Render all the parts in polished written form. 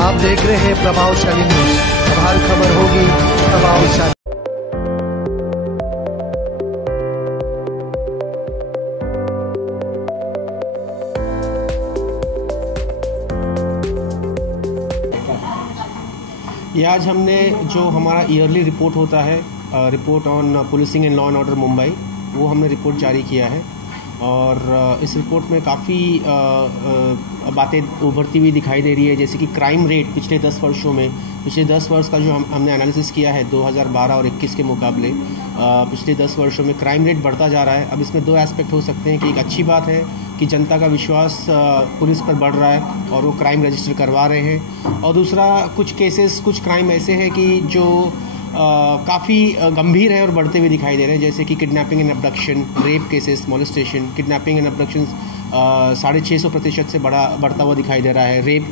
आप देख रहे हैं प्रभावशाली न्यूज। हर खबर होगी प्रभावशाली। ये आज हमने जो हमारा ईयरली रिपोर्ट होता है, report on policing and law and order Mumbai, वो हमने रिपोर्ट जारी किया है। और इस रिपोर्ट में काफ़ी बातें उभरती हुई दिखाई दे रही है, जैसे कि क्राइम रेट पिछले 10 वर्षों में, पिछले 10 वर्ष का जो हमने एनालिसिस किया है 2012 और 21 के मुकाबले पिछले 10 वर्षों में क्राइम रेट बढ़ता जा रहा है। अब इसमें दो एस्पेक्ट हो सकते हैं कि एक अच्छी बात है कि जनता का विश्वास पुलिस पर बढ़ रहा है और वो क्राइम रजिस्टर करवा रहे हैं, और दूसरा कुछ केसेस, कुछ क्राइम ऐसे हैं कि जो काफ़ी गंभीर है और बढ़ते हुए दिखाई दे रहे हैं, जैसे कि kidnapping and abduction, rape cases, molestation. Kidnapping and abduction 650% से बढ़ता हुआ दिखाई दे रहा है, रेप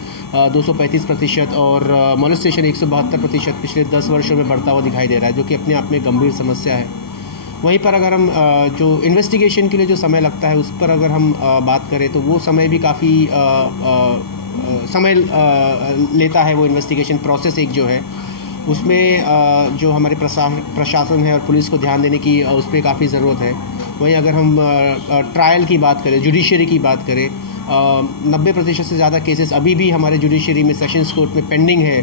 235% और मोलेस्टेशन 172% पिछले 10 वर्षों में बढ़ता हुआ दिखाई दे रहा है, जो कि अपने आप में गंभीर समस्या है। वहीं पर अगर हम जो इन्वेस्टिगेशन के लिए जो समय लगता है उस पर अगर हम बात करें तो वो समय भी काफ़ी समय लेता है। वो इन्वेस्टिगेशन प्रोसेस एक जो है उसमें जो हमारे प्रशासन है और पुलिस को ध्यान देने की उस पर काफ़ी ज़रूरत है। वहीं अगर हम ट्रायल की बात करें, जुडिशरी की बात करें, 90% से ज़्यादा केसेस अभी भी हमारे जुडिशरी में, सेशंस कोर्ट में पेंडिंग है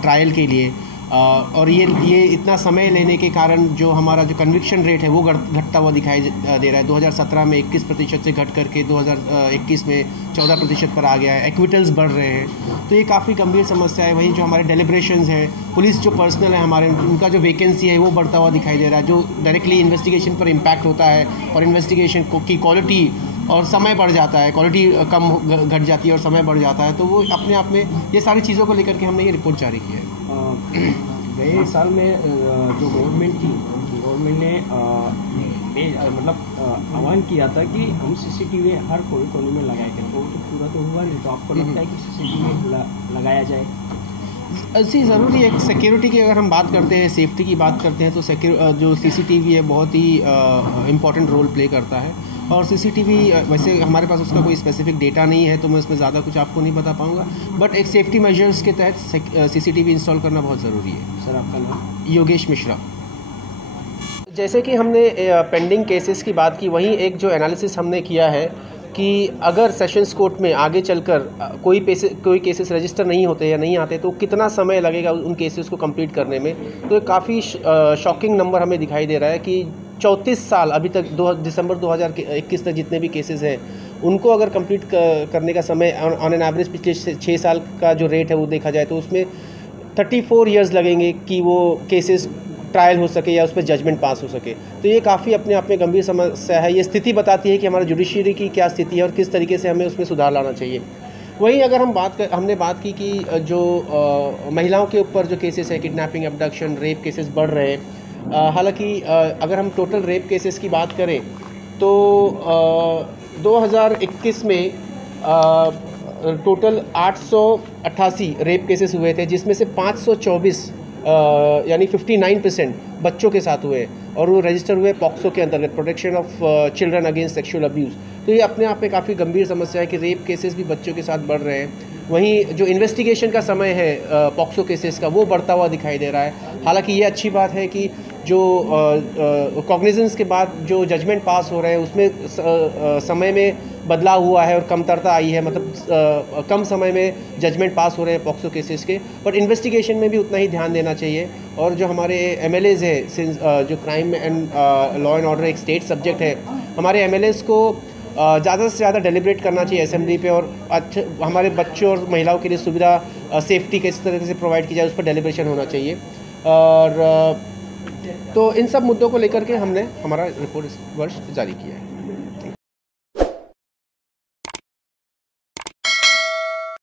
ट्रायल के लिए। और ये इतना समय लेने के कारण जो हमारा जो कन्विक्शन रेट है वो घटता हुआ दिखाई दे रहा है। 2017 में 21% से घट करके 2021 में 14% पर आ गया है। एक्विटल्स बढ़ रहे हैं, तो ये काफ़ी गंभीर समस्या है। वहीं जो हमारे डेलिब्रेशंस है, पुलिस जो पर्सनल है हमारे, उनका जो वैकेंसी है वो बढ़ता हुआ दिखाई दे रहा है, जो डायरेक्टली इन्वेस्टिगेशन पर इम्पैक्ट होता है और इन्वेस्टिगेशन की क्वालिटी और समय बढ़ जाता है, क्वालिटी कम घट जाती है और समय बढ़ जाता है। तो वो अपने आप में ये सारी चीज़ों को लेकर के हमने ये रिपोर्ट जारी की है। गए साल में जो गवर्नमेंट ने आह्वान किया था कि हम सीसीटीवी हर कोने में लगाए थे, तो पूरा तो हुआ नहीं। तो आपको लगता है कि सीसीटीवी लगाया जाए? ऐसी ज़रूरी है। सिक्योरिटी की अगर हम बात करते हैं, सेफ्टी की बात करते हैं, तो जो सीसीटीवी है बहुत ही इम्पॉर्टेंट रोल प्ले करता है। और सीसीटीवी वैसे हमारे पास उसका कोई स्पेसिफिक डेटा नहीं है, तो मैं उसमें ज़्यादा कुछ आपको नहीं बता पाऊंगा, बट एक सेफ्टी मेजर्स के तहत सीसीटीवी इंस्टॉल करना बहुत ज़रूरी है। सर, आपका नाम? योगेश मिश्रा। जैसे कि हमने पेंडिंग केसेस की बात की, वहीं एक जो एनालिसिस हमने किया है कि अगर सेशंस कोर्ट में आगे चलकर कोई केसेस रजिस्टर नहीं होते या नहीं आते तो कितना समय लगेगा उन केसेस को कंप्लीट करने में। तो काफ़ी शॉकिंग नंबर हमें दिखाई दे रहा है कि 34 साल अभी तक, दिसंबर 2021 तक जितने भी केसेस हैं उनको अगर कंप्लीट करने का समय ऑन एन एवरेज पिछले 6 साल का जो रेट है वो देखा जाए तो उसमें 34 ईयर्स लगेंगे कि वो केसेस ट्रायल हो सके या उस पर जजमेंट पास हो सके। तो ये काफ़ी अपने आप में गंभीर समस्या है। ये स्थिति बताती है कि हमारा जुडिशरी की क्या स्थिति है और किस तरीके से हमें उसमें सुधार लाना चाहिए। वहीं अगर हम हमने बात की कि जो महिलाओं के ऊपर जो केसेस है, किडनैपिंग, अबडक्शन, रेप केसेस बढ़ रहे हैं। हालांकि अगर हम टोटल रेप केसेस की बात करें तो 2021 में टोटल 888 रेप केसेस हुए थे, जिसमें से 524 यानी 59% बच्चों के साथ हुए और वो रजिस्टर हुए पॉक्सो के अंतर्गत, protection of children against sexual abuse. तो ये अपने आप में काफ़ी गंभीर समस्या है कि रेप केसेस भी बच्चों के साथ बढ़ रहे हैं। वहीं जो इन्वेस्टिगेशन का समय है पॉक्सो केसेस का, वो बढ़ता हुआ दिखाई दे रहा है। हालांकि ये अच्छी बात है कि जो कॉग्निजेंस के बाद जो जजमेंट पास हो रहे हैं उसमें समय में बदलाव हुआ है और कमतरता आई है, मतलब कम समय में जजमेंट पास हो रहे हैं पॉक्सो केसेस के। बट इन्वेस्टिगेशन में भी उतना ही ध्यान देना चाहिए। और जो हमारे MLAs है, सिंस जो crime and law and order एक स्टेट सब्जेक्ट है, हमारे MLAs को ज़्यादा से ज़्यादा डेलिब्रेट करना चाहिए असेंबली पे, और हमारे बच्चों और महिलाओं के लिए सुविधा, सेफ्टी किस तरह से प्रोवाइड की जाए उस पर डेलिब्रेशन होना चाहिए। और तो इन सब मुद्दों को लेकर के हमने हमारा रिपोर्ट इस वर्ष जारी किया है।